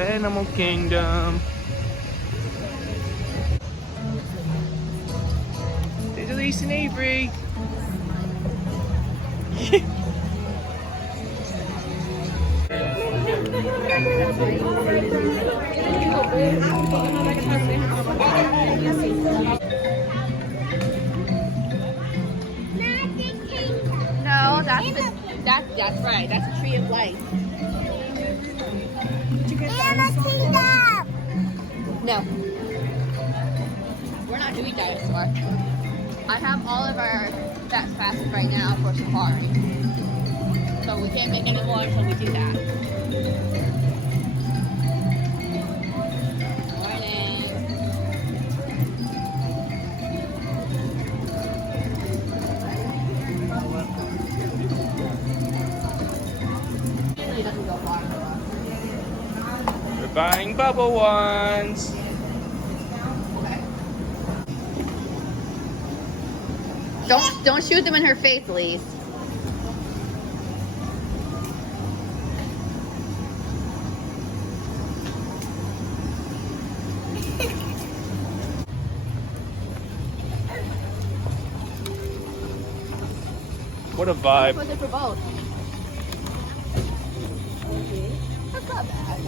Animal Kingdom. There's Elise and Avery. No, that's right. That's a tree of life. No. We're not doing dinosaur. I have all of our fast passes right now for safari. So we can't make any more until we do that. Morning. Usually doesn't go far. We're buying bubble ones. Don't shoot them in her face, Lise. What a vibe. Was it for both? That's not bad.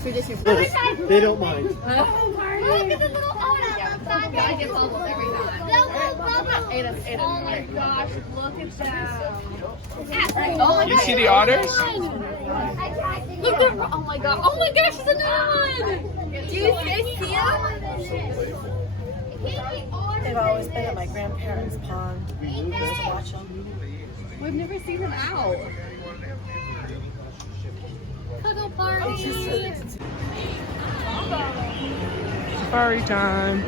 Tradition. They don't mind. Look at the little gotta get bubbles every time. Oh my gosh, look at that. Oh my You God. see the otters? Look, oh my God. Oh my gosh, it's another one. Do you see him? They've always been at my grandparents' pond. Just to watch them. We've never seen them out. Cuddle party. Safari time.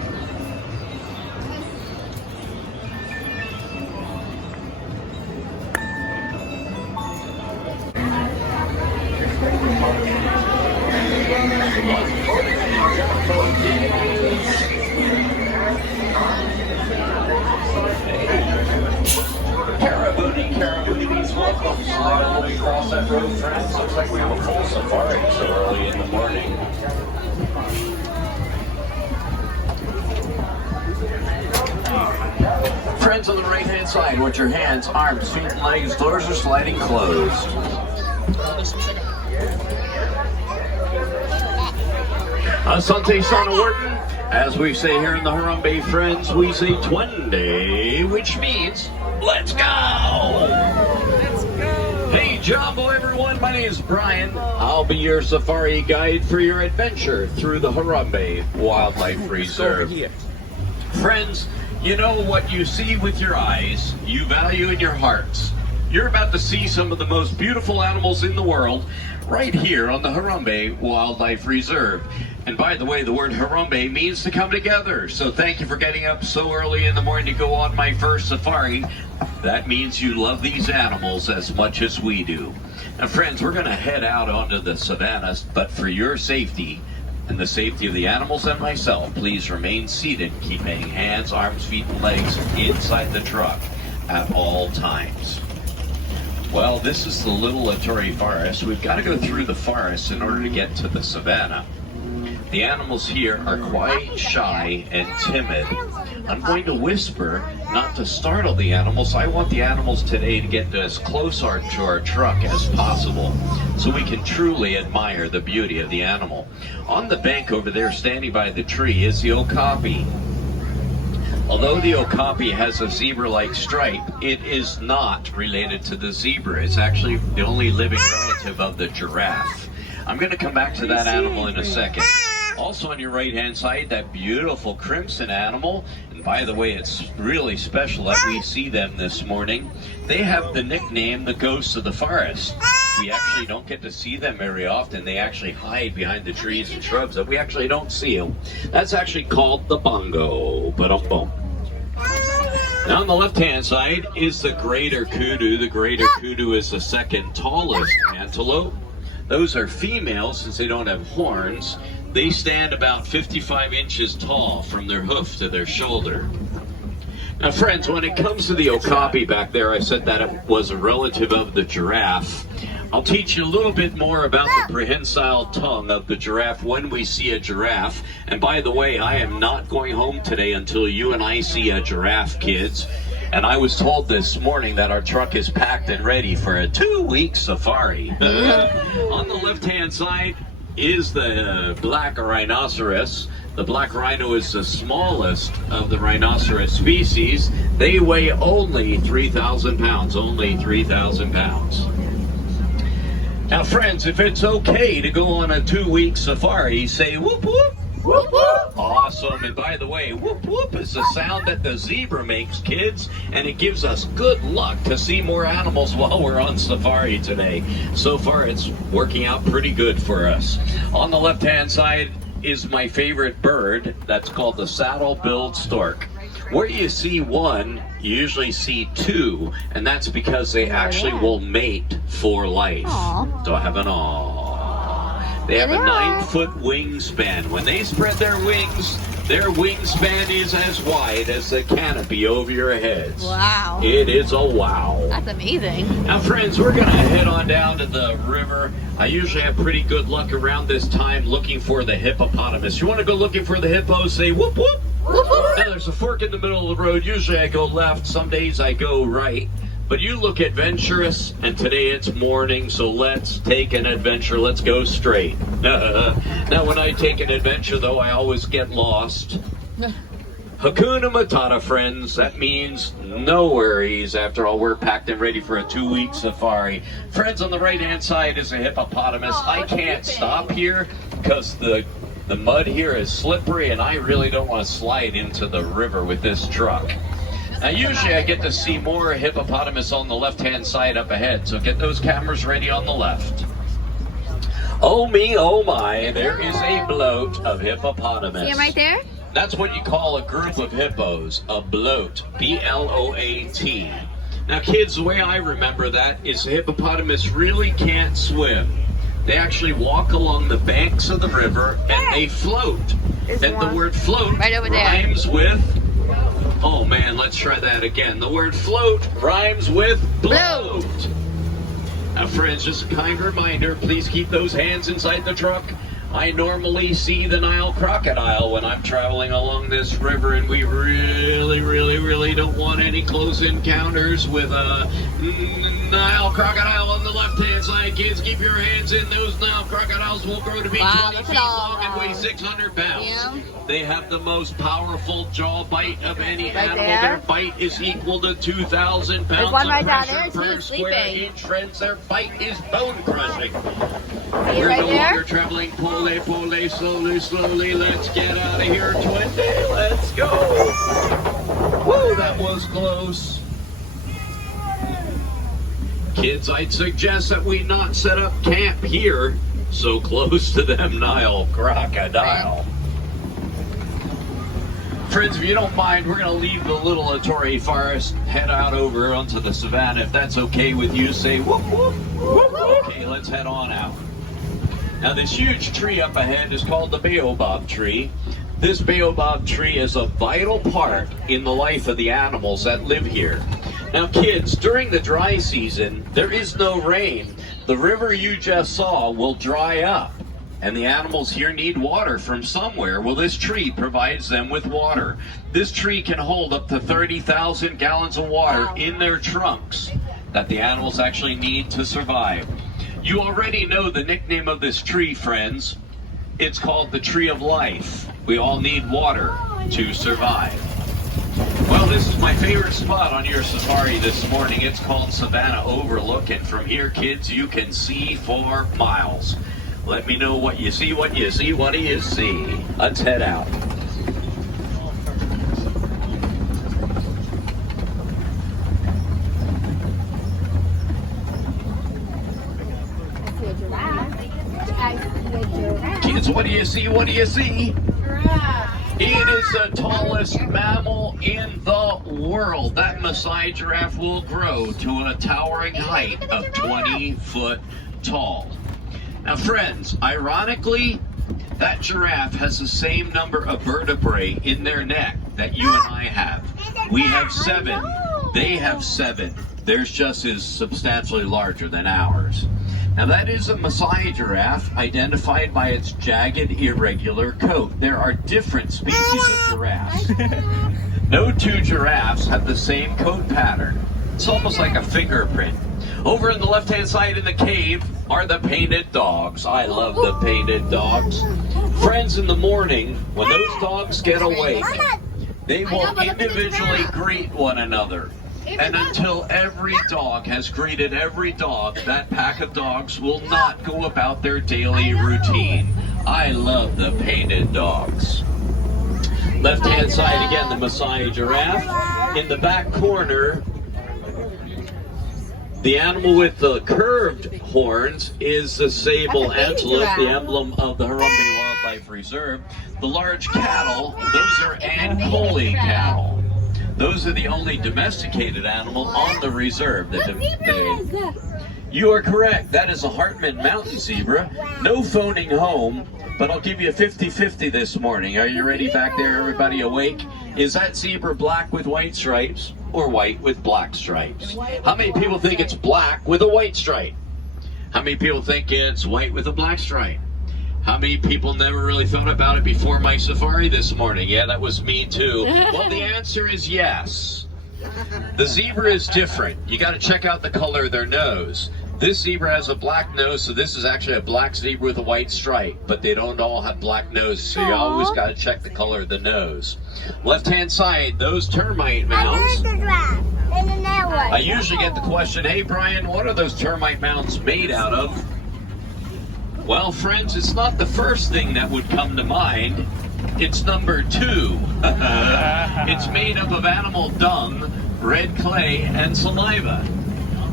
Carabooty means welcome. Slide when we cross that road, friends. Looks like we have a full safari so early in the morning. Friends on the right-hand side, with your hands, arms, feet, and legs, doors are sliding closed. Asante Sana Wharton. As we say here in the Harambe, friends, we say Twende, which means let's go! Let's go. Hey, Jumbo, everyone. My name is Brian. I'll be your safari guide for your adventure through the Harambe Wildlife Reserve. Friends, you know what you see with your eyes, you value in your hearts. You're about to see some of the most beautiful animals in the world right here on the Harambe Wildlife Reserve. And by the way, the word Harambe means to come together. So thank you for getting up so early in the morning to go on my first safari. That means you love these animals as much as we do. Now friends, we're gonna head out onto the savannas, but for your safety and the safety of the animals and myself, please remain seated, keeping hands, arms, feet, and legs inside the truck at all times. Well, this is the Little Laturi Forest. We've got to go through the forest in order to get to the savannah. The animals here are quite shy and timid. I'm going to whisper not to startle the animals. I want the animals today to get as close to our truck as possible so we can truly admire the beauty of the animal. On the bank over there, standing by the tree, is the okapi. Although the okapi has a zebra-like stripe, it is not related to the zebra. It's actually the only living relative of the giraffe. I'm going to come back to that animal in a second. Also on your right-hand side, that beautiful crimson animal. And by the way, it's really special that we see them this morning. They have the nickname, the ghosts of the forest. We actually don't get to see them very often. They actually hide behind the trees and shrubs, and we actually don't see them. That's actually called the bongo. Ba-dum-bum. Now on the left-hand side is the greater kudu. The greater kudu is the second tallest antelope. Those are females since they don't have horns. They stand about 55 inches tall from their hoof to their shoulder. Now friends, when it comes to the okapi back there, I said that it was a relative of the giraffe. I'll teach you a little bit more about the prehensile tongue of the giraffe when we see a giraffe. And by the way, I am not going home today until you and I see a giraffe, kids. And I was told this morning that our truck is packed and ready for a 2-week safari. On the left-hand side is the black rhinoceros. The black rhino is the smallest of the rhinoceros species. They weigh only 3,000 pounds, only 3,000 pounds. Now, friends, if it's okay to go on a 2-week safari, say whoop whoop. Whoop whoop. Awesome. And by the way, whoop whoop is the sound that the zebra makes, kids, and it gives us good luck to see more animals while we're on safari today. So far, it's working out pretty good for us. On the left-hand side is my favorite bird. That's called the saddle-billed stork. Where you see one, you usually see two, and that's because they actually will mate for life. Aww. Do I have an aw? They have a 9-foot wingspan. When they spread their wings, their wingspan is as wide as the canopy over your heads. Wow. It is a wow. That's amazing. Now, friends, we're going to head on down to the river. I usually have pretty good luck around this time looking for the hippopotamus. You want to go looking for the hippo, say whoop whoop. Whoop, whoop. Now, there's a fork in the middle of the road. Usually I go left. Some days I go right. But you look adventurous, and today it's morning, so let's take an adventure. Let's go straight. Now, when I take an adventure, though, I always get lost. Hakuna Matata, friends. That means no worries. After all, we're packed and ready for a 2-week safari. Friends, on the right-hand side is a hippopotamus. I can't stop here because the mud here is slippery, and I really don't want to slide into the river with this truck. Now, usually I get to see more hippopotamus on the left-hand side up ahead, so get those cameras ready on the left. Oh me, oh my, there is a bloat of hippopotamus. See him right there? That's what you call a group of hippos, a bloat, B-L-O-A-T. Now, kids, the way I remember that is the hippopotamus really can't swim. They actually walk along the banks of the river and they float. And the word float right over there rhymes with... Oh man, let's try that again. The word float rhymes with bloat. Now, friends, just a kind reminder, please keep those hands inside the truck. I normally see the Nile crocodile when I'm traveling along this river, and we really don't want any close encounters with a Nile crocodile on the left-hand side. Kids, keep your hands in. Those Nile crocodiles will grow to be 20 feet long and weigh 600 pounds. Yeah. They have the most powerful jaw bite of any animal. Their bite is equal to 2,000 pounds of pressure per square inch. Friends, their bite is bone-crushing. We're no longer traveling slowly. Let's get out of here, Twente. Let's go. Woo, that was close. Kids, I'd suggest that we not set up camp here so close to them Nile crocodile. Friends, if you don't mind, we're going to leave the little Torrey forest, head out over onto the Savannah. If that's okay with you, say whoop, whoop, whoop, whoop. Okay, let's head on out. Now, this huge tree up ahead is called the baobab tree. This baobab tree is a vital part in the life of the animals that live here. Now, kids, during the dry season, there is no rain. The river you just saw will dry up, and the animals here need water from somewhere. Well, this tree provides them with water. This tree can hold up to 30,000 gallons of water in their trunks that the animals actually need to survive. You already know the nickname of this tree, friends. It's called the Tree of Life. We all need water to survive. Well, this is my favorite spot on your safari this morning. It's called Savannah Overlook, and from here, kids, you can see for miles. Let me know what you see, what do you see? Let's head out. Kids, what do you see? It is the tallest mammal in the world. That Maasai giraffe will grow to a towering height of 20 foot tall. Now, friends, ironically, that giraffe has the same number of vertebrae in their neck that you and I have. We have 7. They have 7. Theirs just is substantially larger than ours. Now that is a Maasai giraffe, identified by its jagged, irregular coat. There are different species of giraffes. No two giraffes have the same coat pattern. It's almost like a fingerprint. Over on the left-hand side in the cave are the painted dogs. I love the painted dogs. Friends, in the morning, when those dogs get awake, they will individually greet one another. And until every dog has greeted every dog, that pack of dogs will not go about their daily routine. I love the painted dogs. Left-hand side again, the Maasai giraffe. In the back corner, the animal with the curved horns is the sable antelope, the emblem of the Harambe Wildlife Reserve. The large cattle, those are Ankole cattle. Those are the only domesticated animal on the reserve. You are correct. That is a Hartman Mountain zebra. No phoning home, but I'll give you a 50-50 this morning. Are you ready back there, everybody awake? Is that zebra black with white stripes or white with black stripes? How many people think it's black with a white stripe? How many people think it's white with a black stripe? How many people never really thought about it before my safari this morning? Yeah, that was me too. Well, the answer is yes. The zebra is different. You got to check out the color of their nose. This zebra has a black nose, so this is actually a black zebra with a white stripe, but they don't all have black noses, so you always got to check the color of the nose. Left-hand side, those termite mounds. I usually get the question, hey Brian, what are those termite mounds made out of? Well, friends, it's not the first thing that would come to mind. It's number 2. It's made up of animal dung, red clay, and saliva.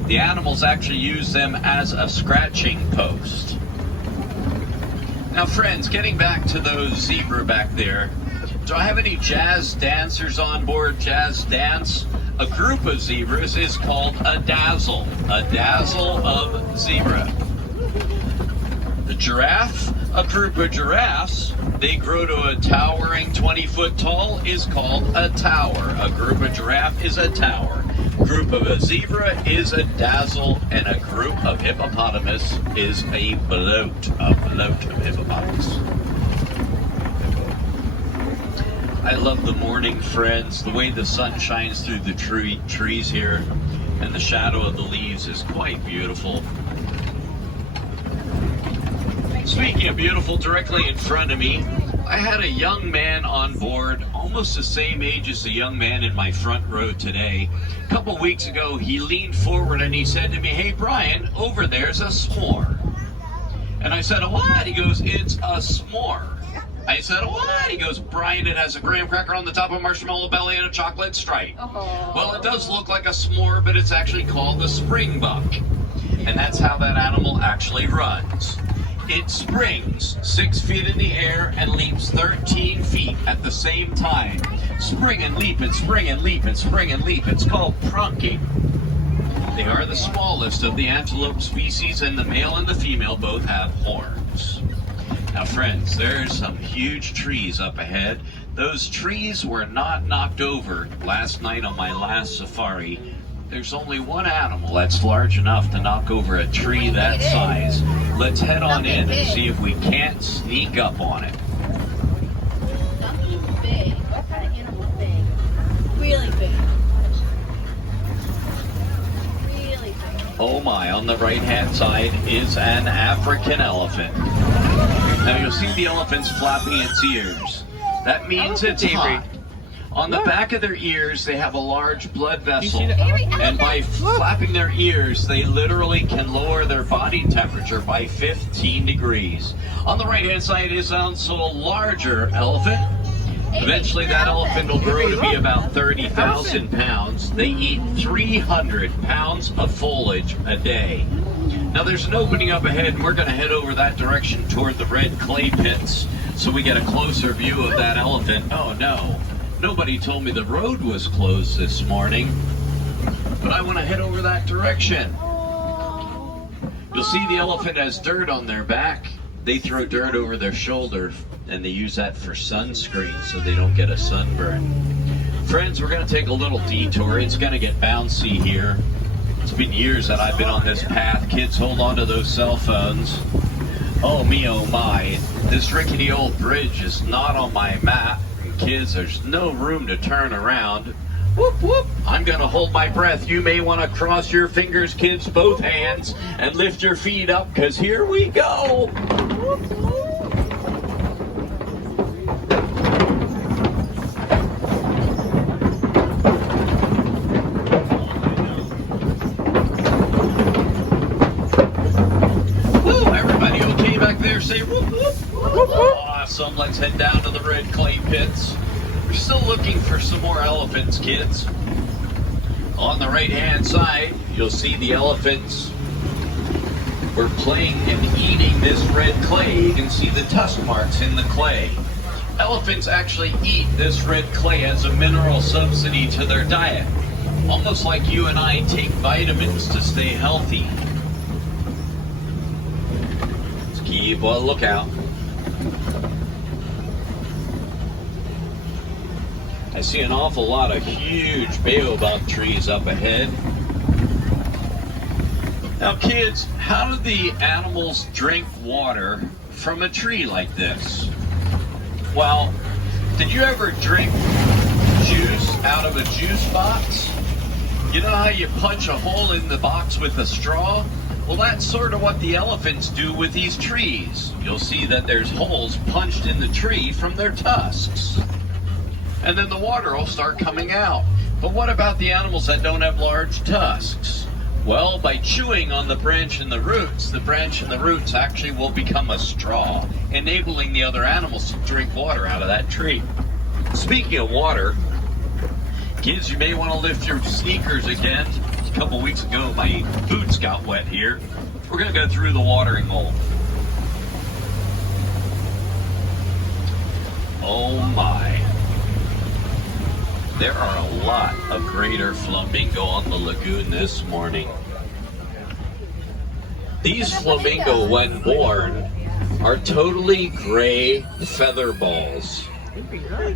The animals actually use them as a scratching post. Now, friends, getting back to those zebra back there, do I have any jazz dancers on board? Jazz dance? A group of zebras is called a dazzle of zebra. The giraffe, a group of giraffes, they grow to a towering 20-foot tall, is called a tower. A group of giraffe is a tower. A group of a zebra is a dazzle, and a group of hippopotamus is a bloat. A bloat of hippopotamus. I love the morning, friends. The way the sun shines through the trees here, and the shadow of the leaves is quite beautiful. Speaking of beautiful, directly in front of me, I had a young man on board, almost the same age as the young man in my front row today. A couple weeks ago, he leaned forward and he said to me, hey Brian, over there's a s'more. And I said, a what? He goes, it's a s'more. I said, a what? He goes, Brian, it has a graham cracker on the top, a marshmallow belly, and a chocolate stripe. Well, it does look like a s'more, but it's actually called the springbuck. And that's how that animal actually runs. It springs 6 feet in the air and leaps 13 feet at the same time. Spring and leap and spring and leap and spring and leap. It's called pronking. They are the smallest of the antelope species, and the male and the female both have horns. Now, friends, there's some huge trees up ahead. Those trees were not knocked over last night on my last safari. There's only one animal that's large enough to knock over a tree that size. Let's head on in and see if we can't sneak up on it. Something's big. What kind of animal is big? Really big. Really big. Oh my, on the right-hand side is an African elephant. Now you'll see the elephant's flapping its ears. That means it's hot. On the back of their ears, they have a large blood vessel. And by flapping their ears, they literally can lower their body temperature by 15 degrees. On the right-hand side is also a larger elephant. Eventually, that elephant will grow to be about 30,000 pounds. They eat 300 pounds of foliage a day. Now, there's an opening up ahead, and we're going to head over that direction toward the red clay pits so we get a closer view of that elephant. Oh, no. Nobody told me the road was closed this morning, but I want to head over that direction. You'll see the elephant has dirt on their back. They throw dirt over their shoulder, and they use that for sunscreen so they don't get a sunburn. Friends, we're going to take a little detour. It's going to get bouncy here. It's been years that I've been on this path. Kids, hold on to those cell phones. Oh me, oh my. This rickety old bridge is not on my map. And kids, there's no room to turn around. Whoop, whoop. I'm going to hold my breath. You may want to cross your fingers, kids, both hands, and lift your feet up, because here we go. Whoop, whoop. Say whoop, whoop. Whoop, whoop. Awesome. Let's head down to the red clay pits. We're still looking for some more elephants, kids. On the right hand side, you'll see the elephants were playing and eating this red clay. You can see the tusk marks in the clay. Elephants actually eat this red clay as a mineral subsidy to their diet. Almost like you and I take vitamins to stay healthy. Keep a lookout. I see an awful lot of huge baobab trees up ahead. Now kids, how do the animals drink water from a tree like this? Well, did you ever drink juice out of a juice box? You know how you punch a hole in the box with a straw? Well, that's sort of what the elephants do with these trees. You'll see that there's holes punched in the tree from their tusks. And then the water will start coming out. But what about the animals that don't have large tusks? Well, by chewing on the branch and the roots actually will become a straw, enabling the other animals to drink water out of that tree. Speaking of water, kids, you may want to lift your sneakers again. A couple weeks ago, my boots got wet here. We're going to go through the watering hole. Oh my. There are a lot of greater flamingo on the lagoon this morning. These flamingo, when born, are totally gray feather balls.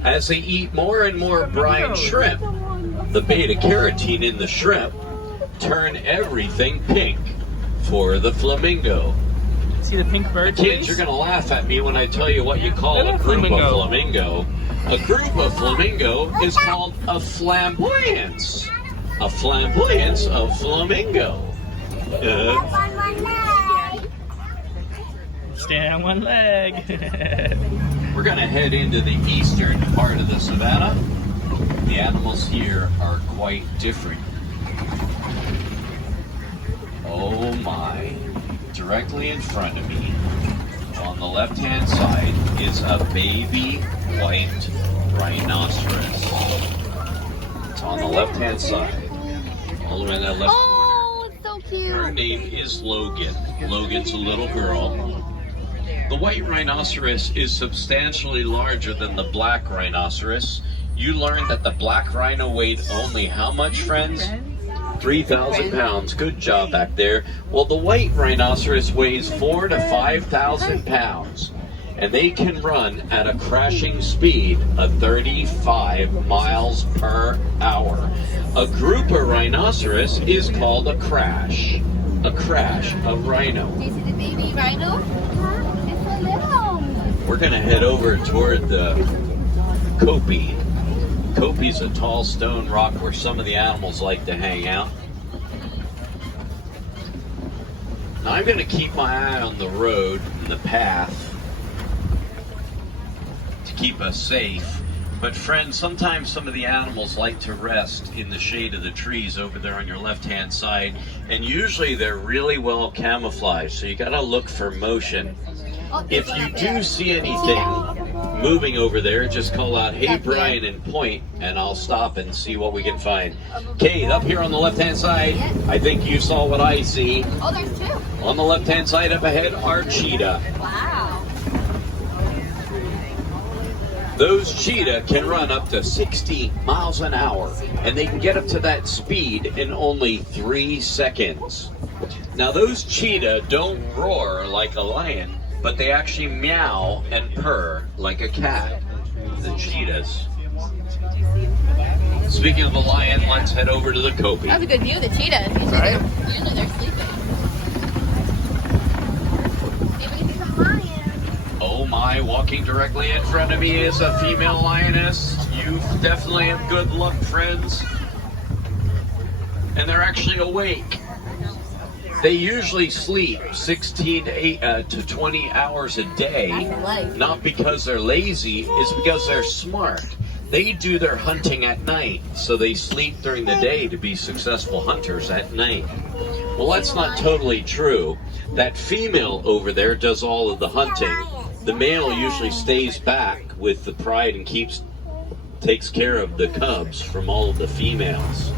As they eat more and more brine shrimp, the beta carotene in the shrimp turn everything pink for the flamingo. See the pink bird? Kids, you're going to laugh at me when I tell you what you call a group of flamingo. A group of flamingo is called a flamboyance. A flamboyance of flamingo. Stand on one leg. We're going to head into the eastern part of the savannah. The animals here are quite different. Oh my. Directly in front of me, on the left-hand side, is a baby white rhinoceros. It's on the left-hand side, all the way in that left corner. Oh, it's so cute. Her name is Logan. Logan's a little girl. The white rhinoceros is substantially larger than the black rhinoceros. You learned that the black rhino weighed only how much, friends? 3,000 pounds. Good job back there. Well, the white rhinoceros weighs 4,000 to 5,000 pounds, and they can run at a crashing speed of 35 miles per hour. A group of rhinoceros is called a crash. A crash of rhino. Do you see the baby rhino? It's so little. We're going to head over toward the Kopi. Kopi's a tall stone rock where some of the animals like to hang out. Now I'm going to keep my eye on the road and the path to keep us safe. But friends, sometimes some of the animals like to rest in the shade of the trees over there on your left-hand side. And usually they're really well camouflaged, so you got to look for motion. If you do see anything moving over there, just call out, "Hey Brian," and point, and I'll stop and see what we can find. Okay, up here on the left-hand side, I think you saw what I see. Oh, there's two. On the left-hand side up ahead are cheetah. Wow. Those cheetah can run up to 60 miles an hour, and they can get up to that speed in only 3 seconds. Now those cheetah don't roar like a lion, but they actually meow and purr like a cat. The cheetahs. Speaking of the lion, let's head over to the Kobe. That was a good view of the cheetahs. Usually they're sleeping. See if we can see some lions. Oh my, walking directly in front of me is a female lioness. You definitely have good luck, friends. And they're actually awake. They usually sleep 16 to 20 hours a day, not because they're lazy, it's because they're smart. They do their hunting at night, so they sleep during the day to be successful hunters at night. Well, that's not totally true. That female over there does all of the hunting. The male usually stays back with the pride and takes care of the cubs from all of the females.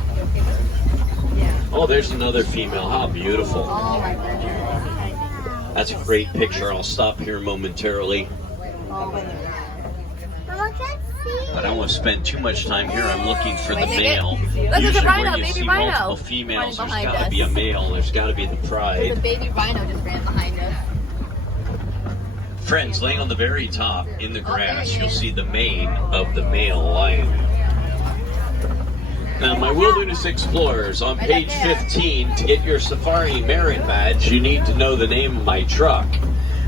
Oh, there's another female. How beautiful. That's a great picture. I'll stop here momentarily. But I don't want to spend too much time here. I'm looking for the male. Usually where you see multiple females, there's got to be a male. There's got to be the pride. There's a baby rhino just ran behind us. Friends, laying on the very top in the grass, you'll see the mane of the male lion. Now, my Wilderness Explorers, on page 15, to get your Safari Merit Badge, you need to know the name of my truck.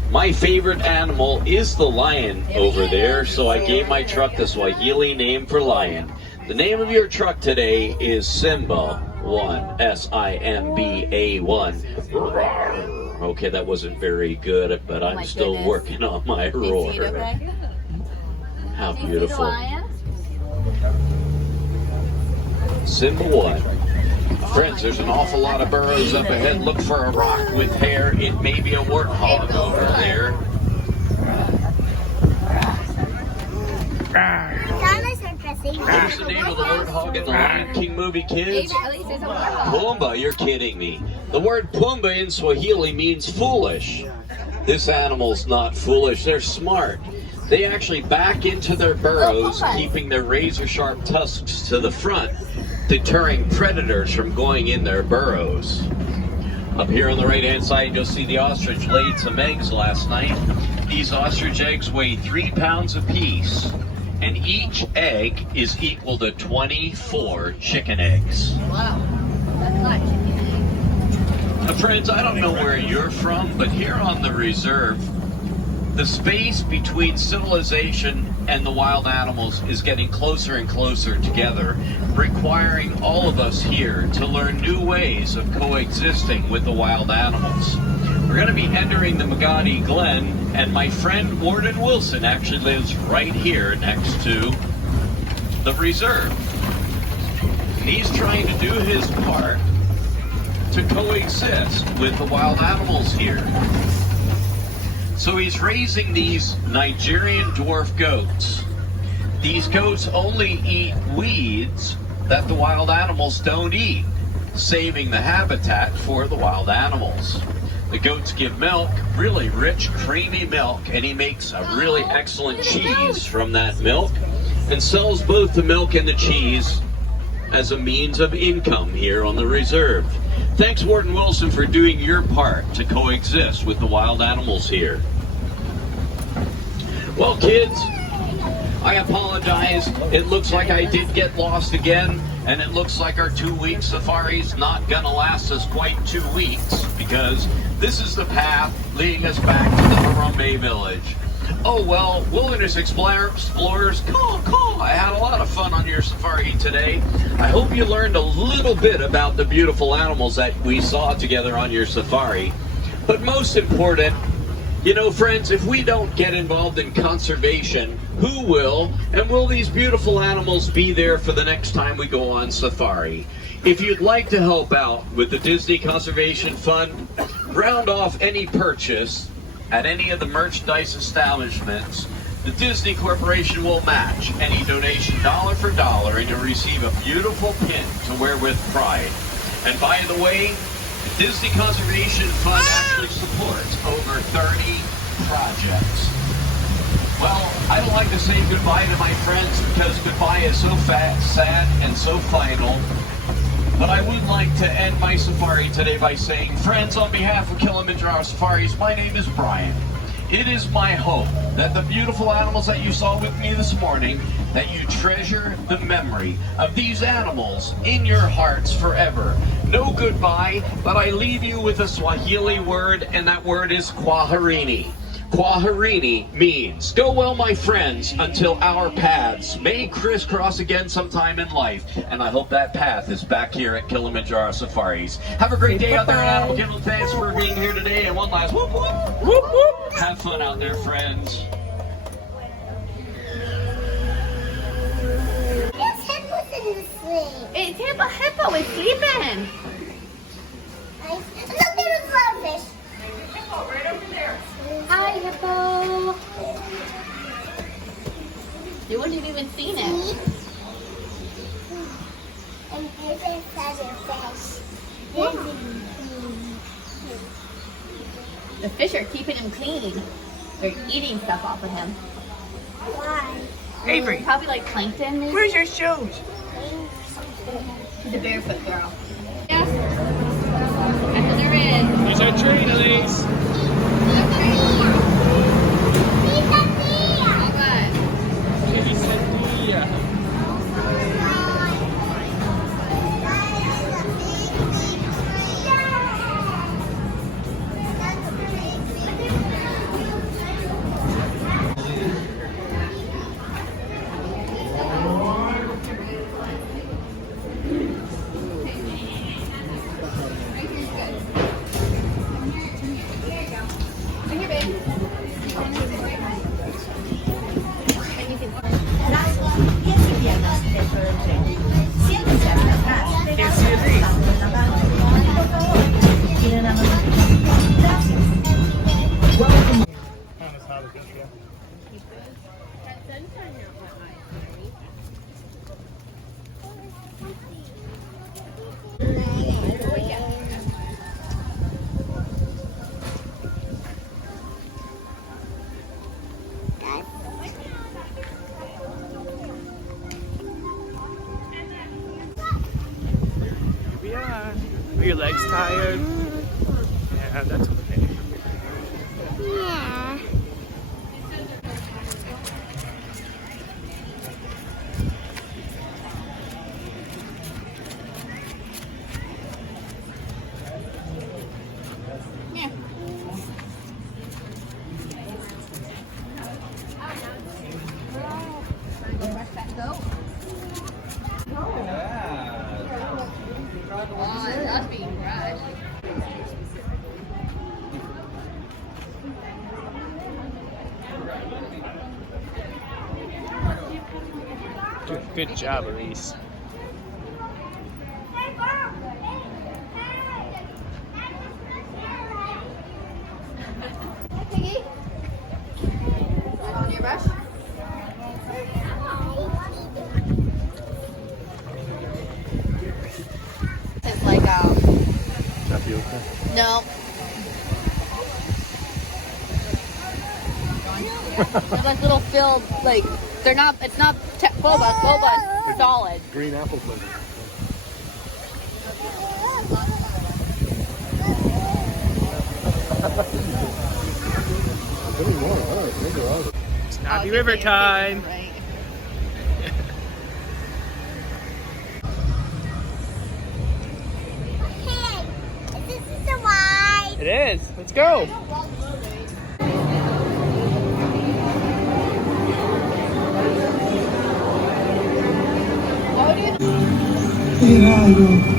My favorite animal is the lion over there, so I gave my truck the Swahili name for lion. The name of your truck today is Simba 1, S-I-M-B-A-1. Okay, that wasn't very good, but I'm still working on my roar. How beautiful. Simba 1. Friends, there's an awful lot of burrows up ahead. Look for a rock with hair. It may be a warthog over there. What is the name of the warthog in the Lion King movie, kids? Pumbaa, you're kidding me. The word Pumbaa in Swahili means foolish. This animal's not foolish, they're smart. They actually back into their burrows, keeping their razor-sharp tusks to the front, deterring predators from going in their burrows. Up here on the right-hand side, you'll see the ostrich laid some eggs last night. These ostrich eggs weigh 3 pounds apiece, and each egg is equal to 24 chicken eggs. Wow, that's much. Friends, I don't know where you're from, but here on the reserve, the space between civilization and the wild animals is getting closer and closer together, requiring all of us here to learn new ways of coexisting with the wild animals. We're going to be entering the Magadi Glen, and my friend Warden Wilson actually lives right here next to the reserve. And he's trying to do his part to coexist with the wild animals here. So he's raising these Nigerian dwarf goats. These goats only eat weeds that the wild animals don't eat, saving the habitat for the wild animals. The goats give milk, really rich, creamy milk, and he makes a really excellent cheese from that milk and sells both the milk and the cheese as a means of income here on the reserve. Thanks, Warden Wilson, for doing your part to coexist with the wild animals here. Well, kids, I apologize. It looks like I did get lost again, and it looks like our 2-week safari's not gonna last us quite 2 weeks, because this is the path leading us back to the Harambe village. Oh well, Wilderness Explorers, cool. I had a lot of fun on your safari today. I hope you learned a little bit about the beautiful animals that we saw together on your safari. But most important, you know, friends, if we don't get involved in conservation, who will? And will these beautiful animals be there for the next time we go on safari? If you'd like to help out with the Disney Conservation Fund, round off any purchase at any of the merchandise establishments. The Disney Corporation will match any donation dollar for dollar, and you'll receive a beautiful pin to wear with pride. And by the way, the Disney Conservation Fund actually supports over 30 projects. Well, I don't like to say goodbye to my friends because goodbye is so sad and so final. But I would like to end my safari today by saying, friends, on behalf of Kilimanjaro Safaris, my name is Brian. It is my hope that the beautiful animals that you saw with me this morning, that you treasure the memory of these animals in your hearts forever. No goodbye, but I leave you with a Swahili word, and that word is kwaherini. Kwaherini means, go well, my friends, until our paths may crisscross again sometime in life. And I hope that path is back here at Kilimanjaro Safaris. Have a great day out there in Animal Kingdom. Thanks for being here today. And one last whoop whoop. Whoop whoop. Have fun out there, friends. There's hippos in the sleep. It's hippo is sleeping. Look, there's a clownfish. Hi, hippo. You wouldn't have even seen it. And there's another fish. The fish are keeping him clean. They're eating stuff off of him. Why? Avery, Probably like plankton, maybe? where's your shoes? She's a barefoot girl. Yes. And then there is. There's our train, Elise. He said, yeah. We are. Are your legs tired? Yeah, that's okay. Yeah. Oh, that's being brushed. Good job, Elise. Piggy. On your brush. It's like Tapioca. no. They're like little filled, like they're not. It's not boba. Boba solid. Green apple flavor. Snappy River time. Right. Hey, this is the ride. It is. Let's go. How do you?